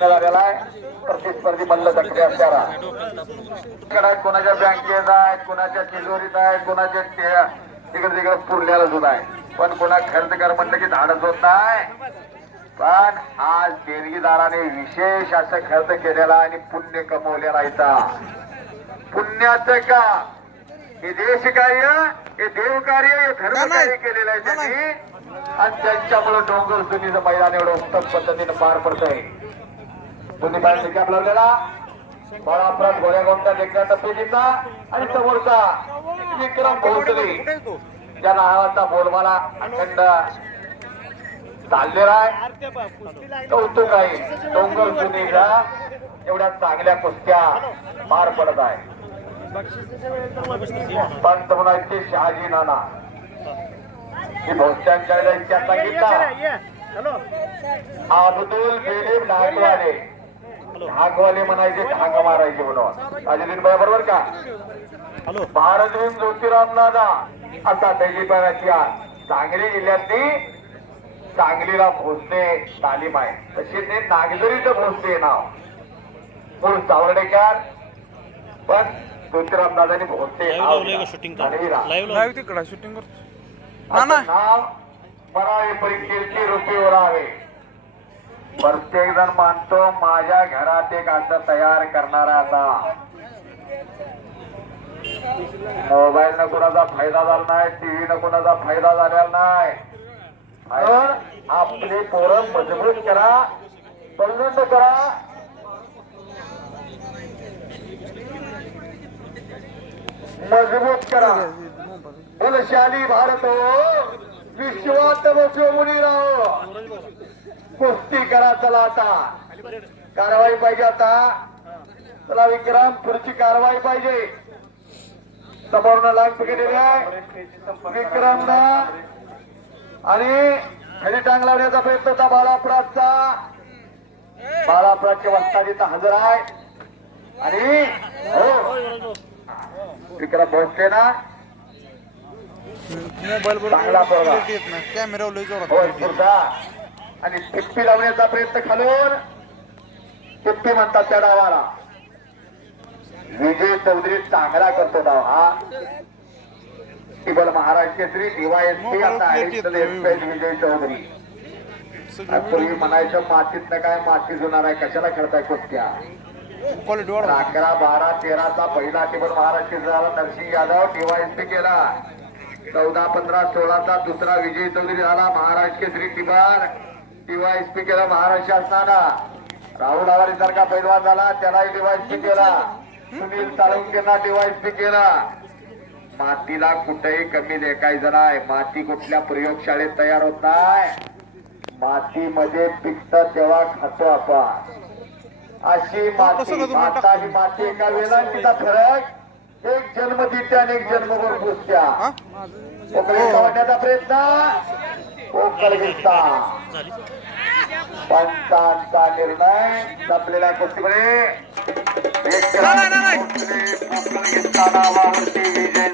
झालेला आहे प्रतिस्पर्धी मल्ल जखमी असणारा कोणाच्या बँकेत आहे कोणाच्या तिजोरीत आहे कोणाच्या तिकडे तिकडे पुरल्याला सुद्धा आहे. पण कोणा खर्च कर म्हटलं की धाडच होत नाही. पण आज देणगीदाराने विशेष असं खर्च केलेला आणि पुण्य कमवलेला इथं. पुण्याचं का? हे देश कार्य हे देव कार्य हे धर्म कार्य केलेलं आहे त्यांनी. आणि त्यांच्यामुळे डोंगर सुनीचं मैदान एवढं उत्तम पद्धतीनं पार पडतंय. दोन्ही बाहेर कॅप लावलेला बळाप्रत गोळ्या गोमटा देखण्याचा पेटीचा आणि समोरचा विक्रम भोसले त्या नावाचा बोलमाला अखंड चाललेला आहे कौतुक आहे डोंगर सुनीचा एवढ्या चांगल्या कुस्त्या पार पडत आहे पंत म्हणायचे शहाजी नाना ही भोसल्यांच्या इतिहास सांगितला अब्दुल बेलीम ढाकवाले ढाकवाले म्हणायचे ढाक मारायचे म्हणून. अजय बरोबर का? भारतविन ज्योतिराम नाना असा दैलीपाची सांगली जिल्ह्यातली सांगलीला भोसले तालीम आहे. तशी ते नागझरीचं भोसले नाव. मूळ सावर्डेकर. पण ज्योतिराम दादानी भोसले नाव तिकडं शूटिंग नाव परावे परीक्षेची रूपी ओढावे प्रत्येक जण मानतो माझ्या घरात एक असं तयार करणारा आता मोबाईल न कुणाचा फायदा झाला नाही टीव्ही न कुणाचा फायदा झालेला नाही. म्हणून आपली पोरं मजबूत करा बलवंत करा. मजबूत करा. बलशाली भारत हो विश्वात बसो मुनी राहो कुस्ती करा चला आता. कारवाई पाहिजे आता. चला विक्रम पुढची कारवाई पाहिजे. समोरनं लाईन पकडलेली आहे विक्रमना. आणि खाली टांग लावण्याचा प्रयत्न होता बाळापराजचा बाळापराजच्या वस्तादीचा हजर आहे. आणि हो. विक्रम भोसले ना. चांगला पोरगा. आणि टिप्पी लावण्याचा प्रयत्न खालून टिप्पी म्हणतात त्या डावाला विजय चौधरी चांगला करतो डाव हा. टिबल महाराष्ट्र केसरी डीवायएसपी आता विजय चौधरी. पूर्वी म्हणायचं मातीतनं काय माती जुणार आहे कशाला खेळताय कुस्त्या? वाढवा अकरा बारा तेराचा पहिला टेबल महाराष्ट्र झाला नरसिंह यादव डीवायएसपी केला. चौदा पंधरा सोळाचा दुसरा विजय चौधरी झाला महाराष्ट्र केसरी टिबार डीवायएसपी केला महाराष्ट्र शासनानं. राहुल आवारी सारखा पैलवान झाला त्यालाही डीवायएसपी केला. सुनील साळुंकेना डीवायएसपी केला. मातीला कुठेही कमी लेखायचं नाही माती कुठल्या प्रयोगशाळेत तयार होत नाही मातीमध्ये पिकत तेव्हा खातो आपण. अशी माती माता ही माती एका वेळांचा फरक? एक जन्म देते आणि एक जन्मभर पुसत्या हा? कोकणी काढण्याचा प्रयत्न? कोकण घेतला झाली पंचांचा निर्णय संपलेल्या कुस्तीमध्ये.